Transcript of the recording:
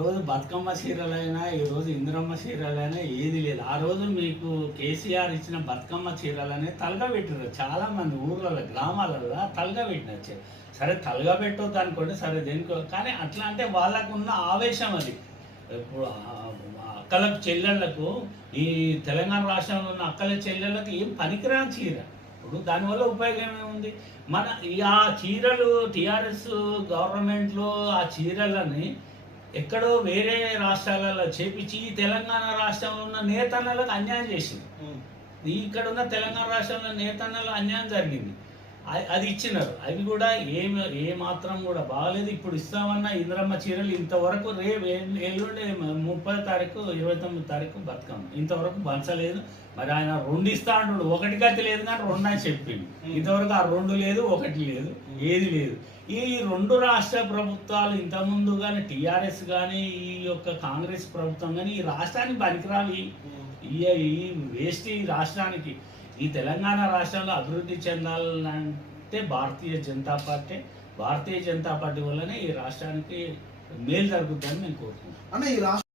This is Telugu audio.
రోజు బతుకమ్మ చీరలైనా, ఈ రోజు ఇందిరమ్మ చీరలైనా ఏది లేదు. ఆ రోజు మీకు కేసీఆర్ ఇచ్చిన బతుకమ్మ చీరలనే తలగబెట్టారు చాలా మంది ఊర్లలో, గ్రామాలలో తలగబెట్టిన. సరే తలగబెట్టొద్దు అనుకోండి, సరే దేనికో, కానీ అట్లా అంటే వాళ్ళకున్న ఆవేశం అది. ఇప్పుడు అక్కలకు చెల్లెళ్లకు, ఈ తెలంగాణ రాష్ట్రంలో ఉన్న అక్కల చెల్లెళ్ళకి ఏం పనికిరాని చీర. ఇప్పుడు దానివల్ల ఉపయోగం ఏముంది? మన ఆ చీరలు టీఆర్ఎస్ గవర్నమెంట్లో ఆ చీరలని ఎక్కడో వేరే రాష్ట్రాలలో చేపించి ఈ తెలంగాణ రాష్ట్రంలో ఉన్న నేతన్నలకు అన్యాయం చేసింది. ఇక్కడ ఉన్న తెలంగాణ రాష్ట్రంలో నేతన్నలకు అన్యాయం జరిగింది. అది ఇచ్చినారు. అవి కూడా ఏ మాత్రం కూడా బాగలేదు. ఇప్పుడు ఇస్తామన్న ఇందిరమ్మ చీరలు ఇంతవరకు ఎల్లుండి 30 తారీఖు 29 తారీఖు బతుకమ్మ ఇంతవరకు పంచలేదు. మరి ఆయన 2 ఇస్తా అంటాడు, 1 గతి లేదు కానీ 2 అని చెప్పింది. ఇంతవరకు ఆ 2 లేదు, 1 లేదు, ఏది లేదు. ఈ 2 రాష్ట్ర ప్రభుత్వాలు ఇంతకుముందు కానీ టీఆర్ఎస్ కానీ ఈ యొక్క కాంగ్రెస్ ప్రభుత్వం కానీ ఈ రాష్ట్రానికి పనికిరావి. ఈ వేస్ట్ ఈ రాష్ట్రానికి. ఈ తెలంగాణ రాష్ట్రంలో అభివృద్ధి చెందాలంటే భారతీయ జనతా పార్టీ వల్లనే ఈ రాష్ట్రానికి మేలు జరుగుతుందని నేను కోరుకుంటున్నాను.